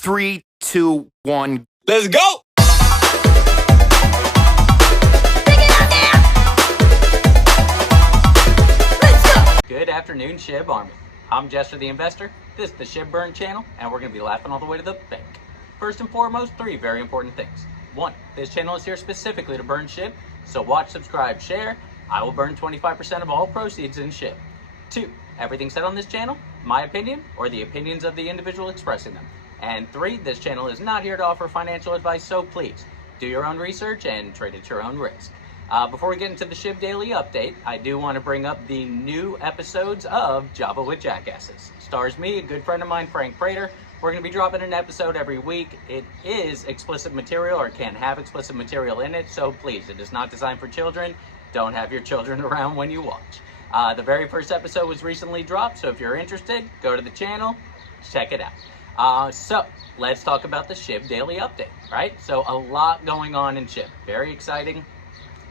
3, 2, 1. Let's go! Good afternoon, Shib Army. I'm Jester the Investor, this is the Shib Burn channel, and we're going to be laughing all the way to the bank. First and foremost, 3 very important things. 1, this channel is here specifically to burn Shib, so watch, subscribe, share. I will burn 25% of all proceeds in Shib. 2, everything said on this channel, my opinion, or the opinions of the individual expressing them. And 3, this channel is not here to offer financial advice, so please do your own research and trade at your own risk. Before we get into the Shib Daily Update, I do want to bring up the new episodes of Java with Jackasses. Stars me, a good friend of mine, Frank Prater. We're going to be dropping an episode every week. It is explicit material, or can have explicit material in it, so please, it is not designed for children. Don't have your children around when you watch. The very first episode was recently dropped, so if you're interested, go to the channel, check it out. So let's talk about the Shib Daily Update, right? So a lot going on in Shib. Very exciting.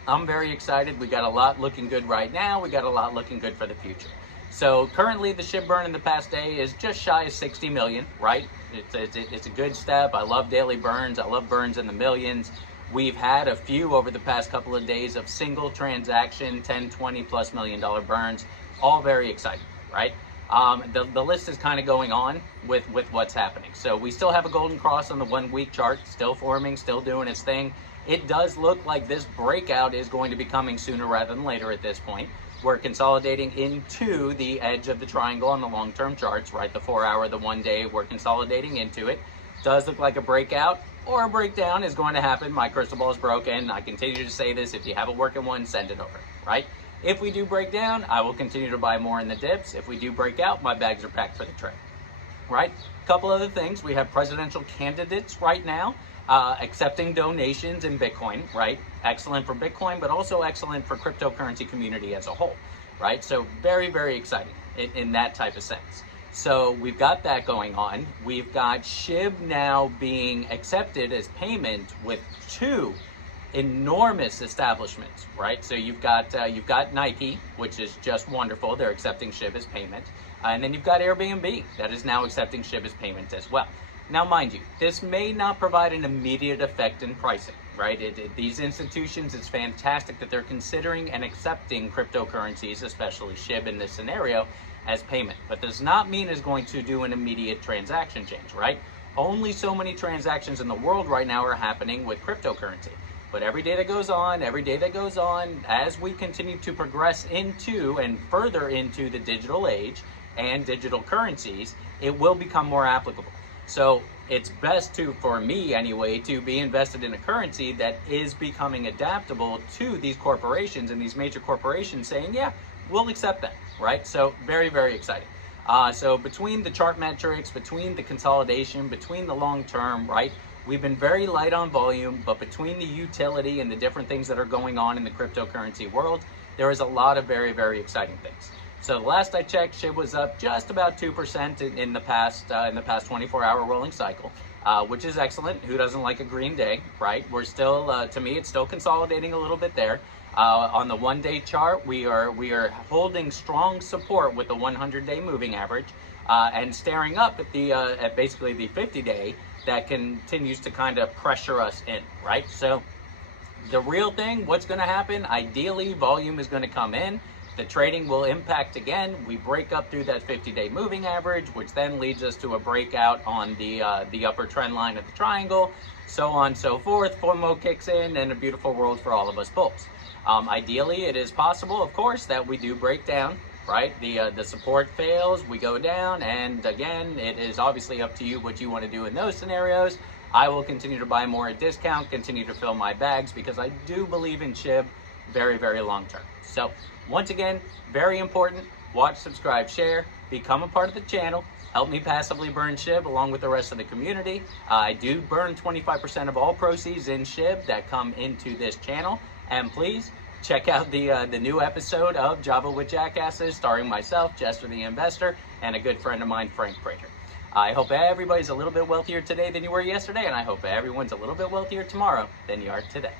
I'm very excited. We got a lot looking good right now. We got a lot looking good for the future. So currently the Shib burn in the past day is just shy of 60 million, right? It's a good step. I love daily burns. I love burns in the millions. We've had a few over the past couple of days of single transaction, 10, 20 plus $1 million burns, all very exciting, right? The list is kind of going on with what's happening. So we still have a golden cross on the 1 week chart, still forming, still doing its thing. It does look like this breakout is going to be coming sooner rather than later at this point. We're consolidating into the edge of the triangle on the long-term charts, right? The 4 hour, the 1 day, we're consolidating into it. Does look like a breakout or a breakdown is going to happen. My crystal ball is broken. I continue to say this. If you have a working one, send it over, right? If we do break down, I will continue to buy more in the dips. If we do break out, my bags are packed for the trade, right? A couple other things. We have presidential candidates right now accepting donations in Bitcoin, right? Excellent for Bitcoin, but also excellent for cryptocurrency community as a whole, right? So very, very exciting in that type of sense. So we've got that going on. We've got Shib now being accepted as payment with 2 enormous establishments, right? So you've got Nike, which is just wonderful. They're accepting Shib as payment. And then you've got Airbnb that is now accepting Shib as payment as well. Now, mind you, this may not provide an immediate effect in pricing, right? These institutions, it's fantastic that they're considering and accepting cryptocurrencies, especially Shib in this scenario, as payment. But does not mean it's going to do an immediate transaction change, right? Only so many transactions in the world right now are happening with cryptocurrency. But every day that goes on, as we continue to progress into and further into the digital age and digital currencies, it will become more applicable. So it's best to, for me anyway, to be invested in a currency that is becoming adaptable to these corporations and these major corporations saying, yeah, we'll accept that, right? So very, very exciting. So between the chart metrics, between the consolidation, between the long term, right? We've been very light on volume, but between the utility and the different things that are going on in the cryptocurrency world, there is a lot of very, very exciting things. So the last I checked, Shib was up just about 2% in the past 24-hour rolling cycle, which is excellent. Who doesn't like a green day, right? We're still, to me, it's still consolidating a little bit there. On the 1 day chart, we are holding strong support with the 100-day moving average, and staring up at the at basically the 50-day that continues to kind of pressure us in, right? So the real thing, what's going to happen? Ideally, volume is going to come in. The trading will impact again. We break up through that 50-day moving average, which then leads us to a breakout on the upper trend line of the triangle, so on and so forth. FOMO kicks in, and a beautiful world for all of us bulls. Ideally, it is possible, of course, that we do break down, right? The support fails, we go down, and again, it is obviously up to you what you want to do in those scenarios. I will continue to buy more at discount, continue to fill my bags, because I do believe in Shib very, very long term. So once again, very important, watch, subscribe, share, become a part of the channel, help me passively burn Shib along with the rest of the community. I do burn 25% of all proceeds in Shib that come into this channel, and please check out the new episode of Java with Jackasses, starring myself, Jester the Investor, and a good friend of mine, Frank Prater. I hope everybody's a little bit wealthier today than you were yesterday, and I hope everyone's a little bit wealthier tomorrow than you are today.